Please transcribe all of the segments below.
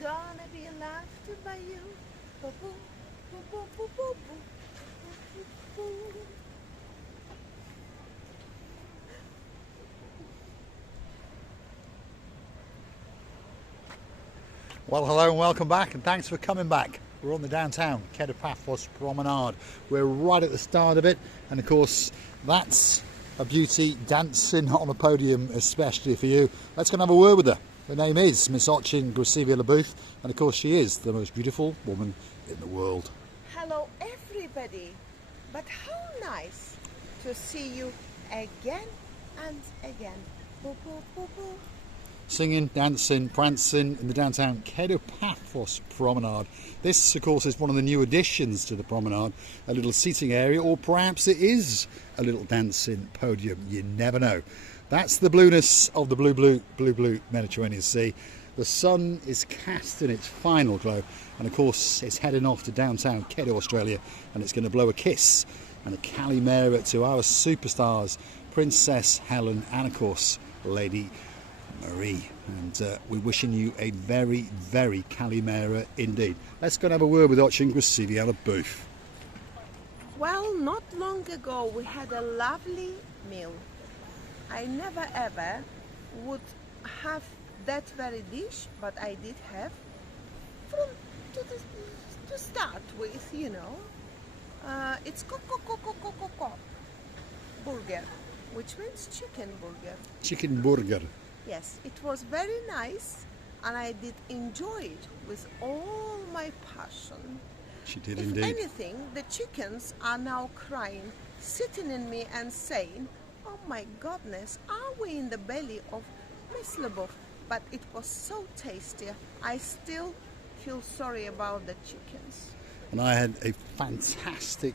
gonna be loved by you. Boo, boo, boo, boo, boo, boo, boo, boo, boo. Well, hello and welcome back, and thanks for coming back. We're on the downtown Paphos Promenade. We're right at the start of it, and of course that's a beauty dancing on the podium especially for you. Let's go and have a word with her. Her name is Miss Ochin Gracevia-Labouth, and of course she is the most beautiful woman in the world. Hello everybody, but how nice to see you again and again. Boo, boo, boo, boo. Singing, dancing, prancing in the downtown Paphos Promenade. This, of course, is one of the new additions to the promenade, a little seating area, or perhaps it is a little dancing podium. You never know. That's the blueness of the blue Mediterranean Sea. The sun is casting its final glow, and of course, it's heading off to downtown Kedo, Australia, and it's going to blow a kiss and a Calimera to our superstars, Princess Helen, and of course, Lady Marie, and we're wishing you a very, very Calimera indeed. Let's go and have a word with Ochin Gracevia-Labouth. Well, not long ago we had a lovely meal. I never ever would have that very dish, but I did have to start with, you know. It's ko burger, which means chicken burger. Chicken burger. Yes, it was very nice, and I did enjoy it with all my passion. She did If indeed. anything, the chickens are now crying, sitting in me and saying, "Oh my goodness, are we in the belly of Miss Labouth?" But it was so tasty. I still feel sorry about the chickens. And I had a fantastic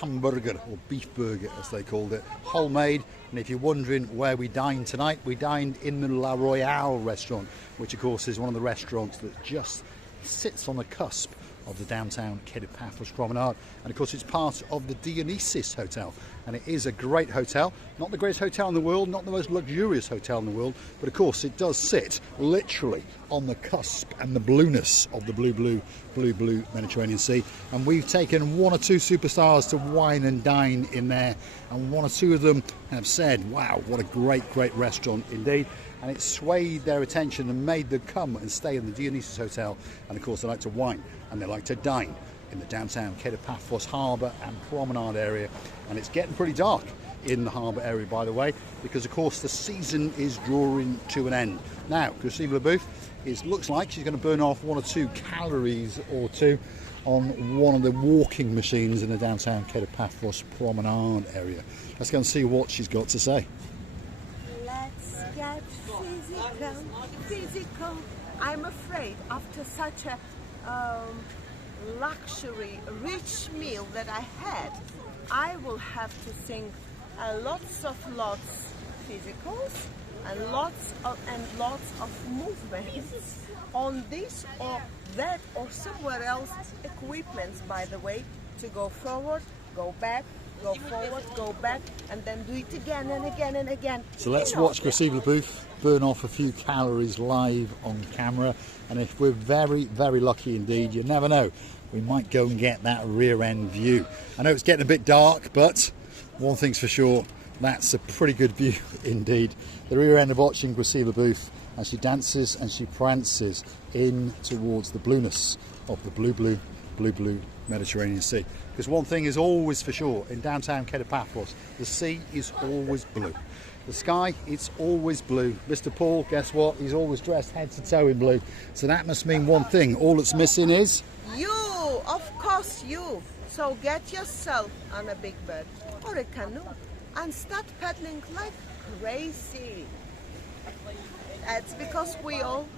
hamburger, or beef burger as they called it, homemade. And if you're wondering where we dined tonight, we dined in the La Royale restaurant, which of course is one of the restaurants that just sits on the cusp of the downtown Paphos Promenade, and of course it's part of the Dionysus Hotel, and it is a great hotel, not the greatest hotel in the world, not the most luxurious hotel in the world, but of course it does sit literally on the cusp and the blueness of the blue Mediterranean Sea. And we've taken one or two superstars to wine and dine in there, and one or two of them have said, wow, what a great restaurant indeed. And it swayed their attention and made them come and stay in the Dionysus Hotel. And of course they like to wine and they like to dine in the downtown Paphos Harbour and Promenade area. And it's getting pretty dark in the harbour area, by the way, because of course the season is drawing to an end. Now, Gracevia-Labouth, it looks like she's going to burn off 1 or 2 calories or two on one of the walking machines in the downtown Paphos Promenade area. Let's go and see what she's got to say. Let's get physical. I'm afraid after such a luxury, rich meal that I had, I will have to think lots of physicals and lots of movements on this or that or somewhere else equipments, by the way, to go forward, go back, go forward, go back, and then do it again and again and again. So let's watch Gracevia-Labouth burn off a few calories live on camera, and if we're very, very lucky indeed, you never know, we might go and get that rear end view. I know it's getting a bit dark, but one thing's for sure, that's a pretty good view indeed. The rear end of Ochin Gracevia-Labouth as she dances and she prances in towards the blueness of the blue Mediterranean Sea. Because one thing is always for sure in downtown Paphos, the sea is always blue. The sky, it's always blue. Mr. Paul, guess what? He's always dressed head to toe in blue. So that must mean one thing. All that's missing is... You! Of course you! So get yourself on a big bird or a canoe and start paddling like crazy. That's because we all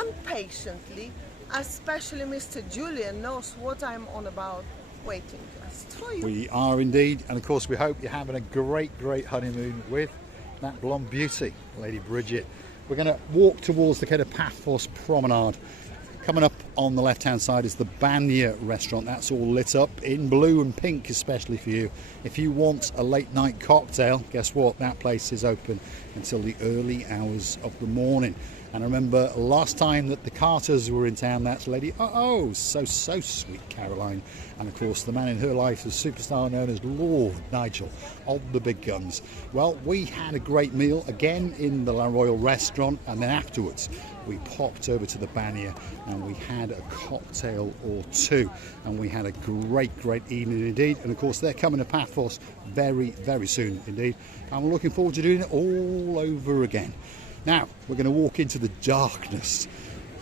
impatiently, especially Mr. Julian, knows what I'm on about, waiting just for you. We are indeed, and of course we hope you're having a great honeymoon with that blonde beauty, Lady Bridget. We're going to walk towards the Paphos Promenade. Coming up on the left-hand side is the Banya restaurant. That's all lit up in blue and pink, especially for you. If you want a late-night cocktail, guess what? That place is open until the early hours of the morning. And I remember last time that the Carters were in town, that's Lady so sweet Caroline. And of course the man in her life, the superstar known as Lord Nigel of the big guns. Well, we had a great meal again in the La Royal restaurant, and then afterwards we popped over to the Banya and we had a cocktail or two, and we had a great evening indeed. And of course they're coming to Paphos very soon indeed, and we're looking forward to doing it all over again. Now we're going to walk into the darkness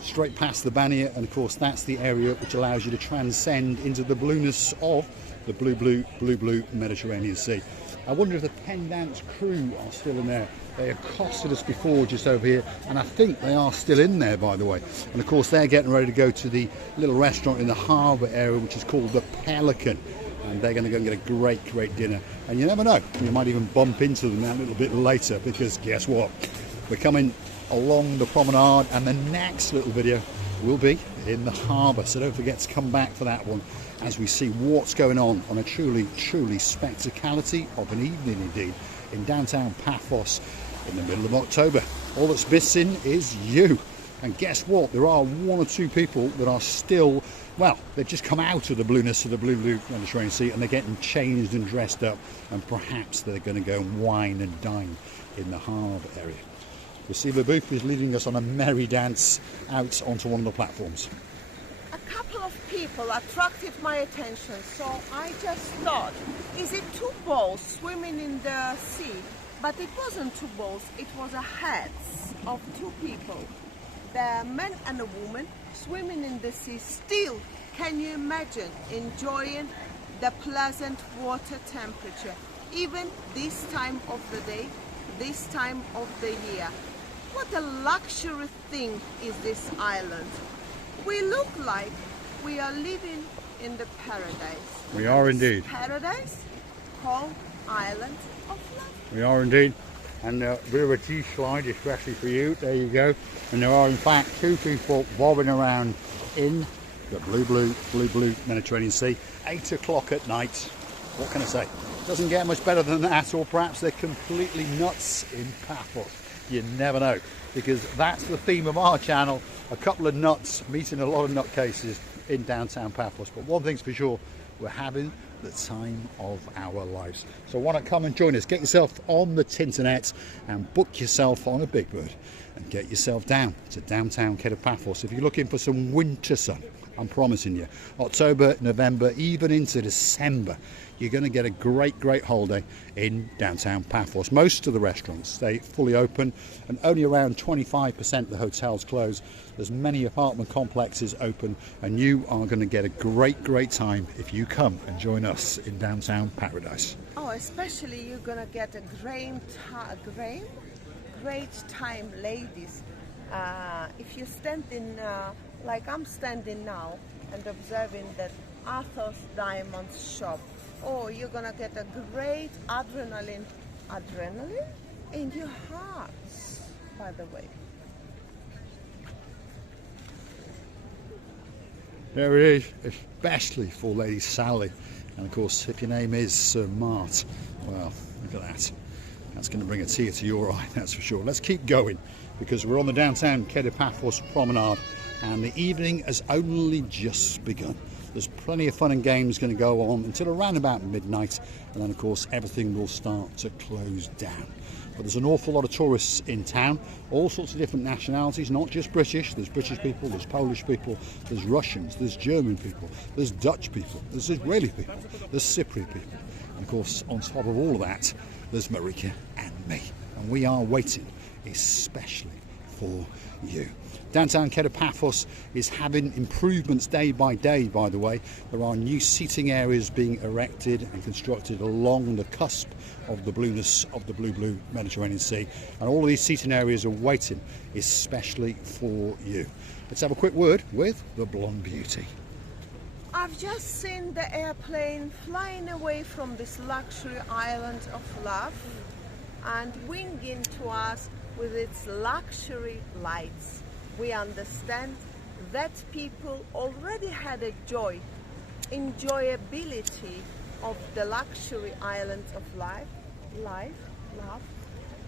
straight past the Banya, and of course that's the area which allows you to transcend into the blueness of the blue Mediterranean Sea. I wonder if the Pen Dance crew are still in there. They accosted us before just over here, and I think they are still in there, by the way. And of course they're getting ready to go to the little restaurant in the harbour area which is called the Pelican, and they're going to go and get a great dinner. And you never know, you might even bump into them a little bit later, because guess what, we're coming along the promenade, and the next little video will be in the harbour, so don't forget to come back for that one as we see what's going on a truly spectacality of an evening indeed in downtown Paphos in the middle of October. All that's missing is you. And guess what, there are one or two people that are still, well, they've just come out of the blueness of the blue Mediterranean Sea, and they're getting changed and dressed up, and perhaps they're going to go and wine and dine in the harbour area. Lucille Booth is leading us on a merry dance out onto one of the platforms. A couple of people attracted my attention, so I just thought, is it two boats swimming in the sea? But it wasn't two boats, it was a heads of two people. The man and a woman swimming in the sea. Still, can you imagine enjoying the pleasant water temperature, even this time of the day, this time of the year? What a luxury thing is this island. We look like we are living in the paradise. We are indeed. Paradise called Island of Love. We are indeed. And a bit of a tea slide especially for you. There you go. And there are in fact two people bobbing around in the blue Mediterranean Sea. 8 o'clock at night. What can I say? Doesn't get much better than that, or perhaps they're completely nuts in Paphos. You never know, because that's the theme of our channel. A couple of nuts meeting a lot of nutcases in downtown Paphos. But one thing's for sure, we're having the time of our lives. So why not come and join us? Get yourself on the Tinternet and book yourself on a Big Bird and get yourself down to downtown Paphos. If you're looking for some winter sun, I'm promising you, October, November, even into December, you're going to get a great holiday in downtown Paphos. Most of the restaurants stay fully open, and only around 25% of the hotels close. There's many apartment complexes open, and you are going to get a great time if you come and join us in downtown paradise. Oh, especially you're going to get a great time, ladies. If you stand in, like I'm standing now, and observing that Arthur's Diamonds shop, oh, you're gonna get a great adrenaline in your hearts, by the way. There it is, especially for Lady Sally. And of course, if your name is Sir Mart, well, look at that. That's going to bring a tear to your eye, that's for sure. Let's keep going, because we're on the downtown Paphos Promenade, and the evening has only just begun. There's plenty of fun and games going to go on until around about midnight, and then of course everything will start to close down. But there's an awful lot of tourists in town, all sorts of different nationalities, not just British. There's British people, there's Polish people, there's Russians, there's German people, there's Dutch people, there's Israeli people, there's Cypriot people. And of course, on top of all of that, there's Marika and me. And we are waiting especially for you. Downtown Paphos is having improvements day by day, by the way. There are new seating areas being erected and constructed along the cusp of the blueness of the blue Mediterranean Sea. And all of these seating areas are waiting especially for you. Let's have a quick word with the blonde beauty. I've just seen the airplane flying away from this luxury island of love and winging to us with its luxury lights. We understand that people already had a enjoyability of the luxury island of love,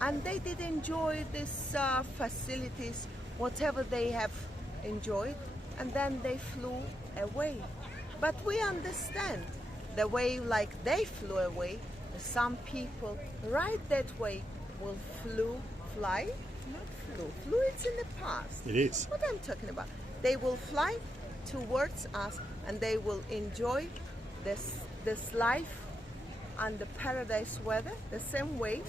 and they did enjoy these facilities whatever they have enjoyed, and then they flew away. But we understand the way like they flew away, some people right that way will fly, it's in the past. It is. What I'm talking about. They will fly towards us and they will enjoy this life and the paradise weather the same way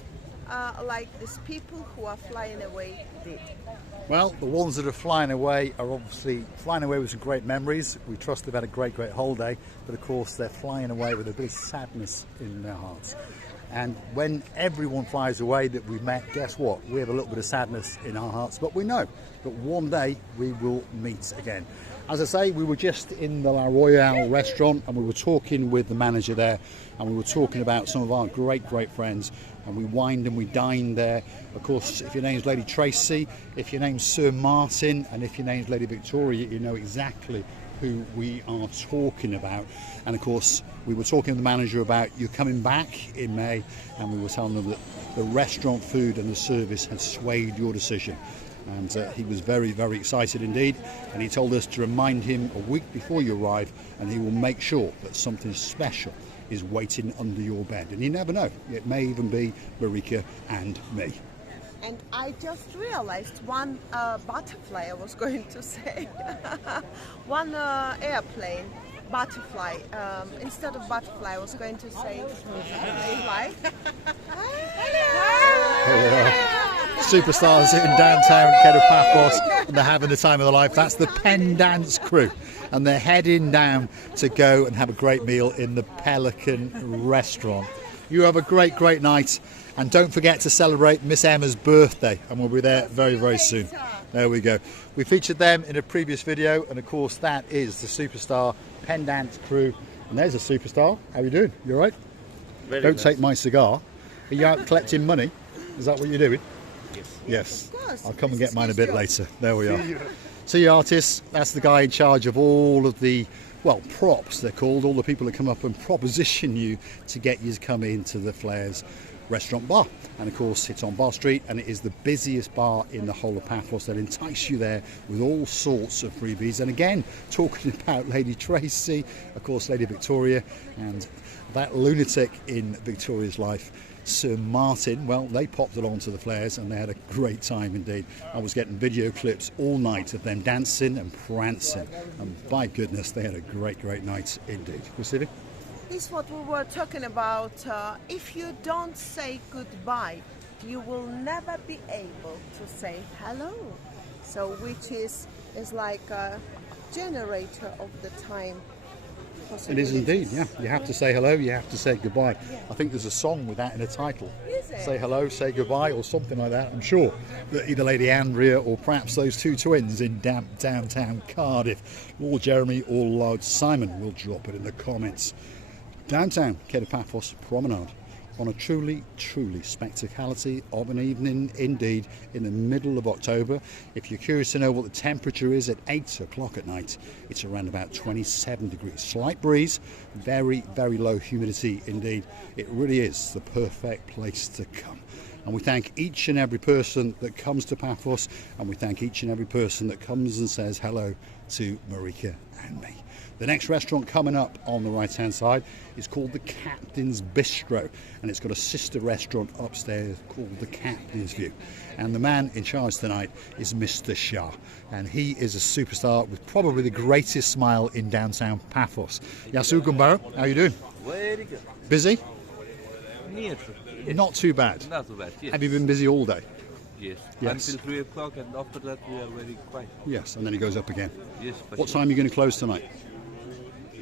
like these people who are flying away did. Well, the ones that are flying away are obviously flying away with some great memories. We trust they've had a great holiday, but of course they're flying away with a bit of sadness in their hearts. And when everyone flies away that we've met, guess what? We have a little bit of sadness in our hearts, but we know that one day we will meet again. As I say, we were just in the La Royale restaurant and we were talking with the manager there, and we were talking about some of our great friends, and we wined and we dined there. Of course, if your name's Lady Tracy, if your name's Sir Martin, and if your name's Lady Victoria, you know exactly who we are talking about. And of course, we were talking to the manager about you coming back in May, and we were telling them that the restaurant food and the service had swayed your decision. And he was very excited indeed, and he told us to remind him a week before you arrive, and he will make sure that something special is waiting under your bed. And you never know, it may even be Marika and me. And I just realized one butterfly I was going to say. One airplane butterfly. Instead of butterfly I was going to say fly. Superstars in downtown Paphos, and they're having the time of their life. That's the Pen Dance crew, and they're heading down to go and have a great meal in the Pelican restaurant. You have a great night, and don't forget to celebrate Miss Emma's birthday, and we'll be there very soon. There we go. We featured them in a previous video, and of course that is the Superstar Pen Dance crew. And there's a superstar. How are you doing? You all right? Don't take my cigar. Are you out collecting money? Is that what you're doing? Yes. I'll come and get mine a bit later. There we are. See you, artists. That's the guy in charge of all of the, well, props they're called, all the people that come up and proposition you to get you to come into the Flares restaurant bar. And of course it's on Bar Street, and it is the busiest bar in the whole of Paphos. They'll entice you there with all sorts of freebies. And again, talking about Lady Tracy, of course Lady Victoria, and that lunatic in Victoria's life, Sir Martin, well, they popped along to the Flares and they had a great time indeed. I was getting video clips all night of them dancing and prancing, and by goodness, they had a great night indeed. Christina? This is what we were talking about. If you don't say goodbye, you will never be able to say hello. So which is like a generator of the time. It is indeed, yeah. You have to say hello, you have to say goodbye. Yeah. I think there's a song with that in a title. Is it? Say hello, say goodbye, or something like that. I'm sure that either Lady Andrea or perhaps those two twins in downtown Cardiff, Lord Jeremy or Lord Simon, will drop it in the comments. Downtown Paphos Promenade, on a truly spectacality of an evening indeed, in the middle of October. If you're curious to know what the temperature is at 8 o'clock at night, it's around about 27 degrees. Slight breeze, very low humidity indeed. It really is the perfect place to come. And we thank each and every person that comes to Paphos, and we thank each and every person that comes and says hello to Marika and me. The next restaurant coming up on the right hand side is called the Captain's Bistro, and it's got a sister restaurant upstairs called the Captain's View. And the man in charge tonight is Mr. Shah, and he is a superstar with probably the greatest smile in downtown Paphos. Yasu Gumbaro, how are you doing? Very good. Busy? Yes. Not too bad. Not too bad, yes. Have you been busy all day? Yes. Yes. Until 3 o'clock, and after that we are very quiet. Yes, and then it goes up again. Yes. What time are you going to close tonight?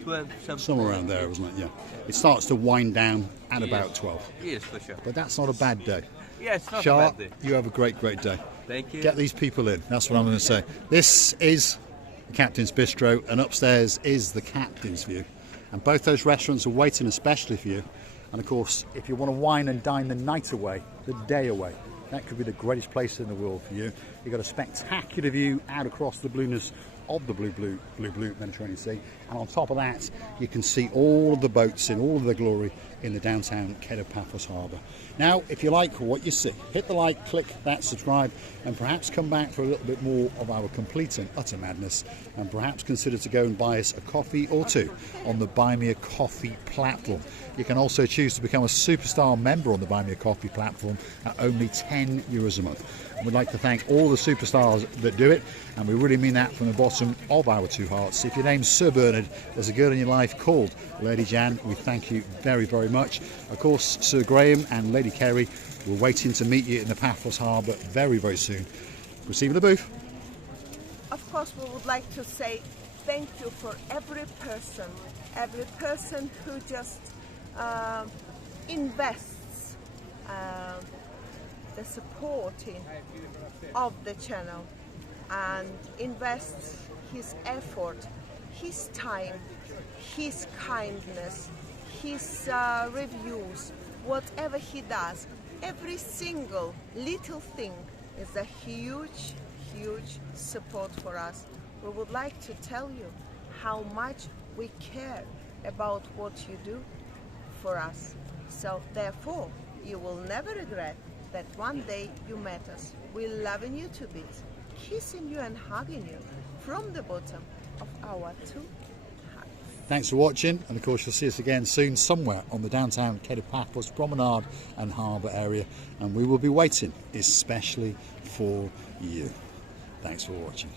12, Somewhere around there, wasn't it? Yeah. It starts to wind down at about 12. Yes, for sure. But that's not a bad day. Yes, not Shah, a bad day. you have a great day. Thank you. Get these people in. That's what I'm going to say. This is the Captain's Bistro, and upstairs is the Captain's View. And both those restaurants are waiting especially for you. And of course, if you want to wine and dine the night away, the day away, that could be the greatest place in the world for you. You've got a spectacular view out across the blueness of the blue Mediterranean Sea, and on top of that you can see all of the boats in all of their glory in the downtown Paphos Harbour. Now, if you like what you see, hit the like, click that subscribe, and perhaps come back for a little bit more of our complete and utter madness, and perhaps consider to go and buy us a coffee or two on the Buy Me a Coffee platform. You can also choose to become a superstar member on the Buy Me a Coffee platform at only €10 a month. And we'd like to thank all the superstars that do it, and we really mean that from the bottom of our two hearts. If your name's Sir Bernard, there's a girl in your life called Lady Jan. We thank you very, very much. Of course, Sir Graham and Lady Kerry, we're waiting to meet you in the Paphos Harbour very, very soon. Receive the booth. Of course, we would like to say thank you for every person who just invests the supporting of the channel and invests his effort, his time, his kindness, his reviews, whatever he does. Every single little thing is a huge support for us. We would like to tell you how much we care about what you do for us. So therefore, you will never regret that one day you met us. We're loving you to bits, kissing you and hugging you from the bottom of our two hearts. Thanks for watching, and of course you'll see us again soon somewhere on the downtown Paphos Promenade and Harbour area, and we will be waiting especially for you. Thanks for watching.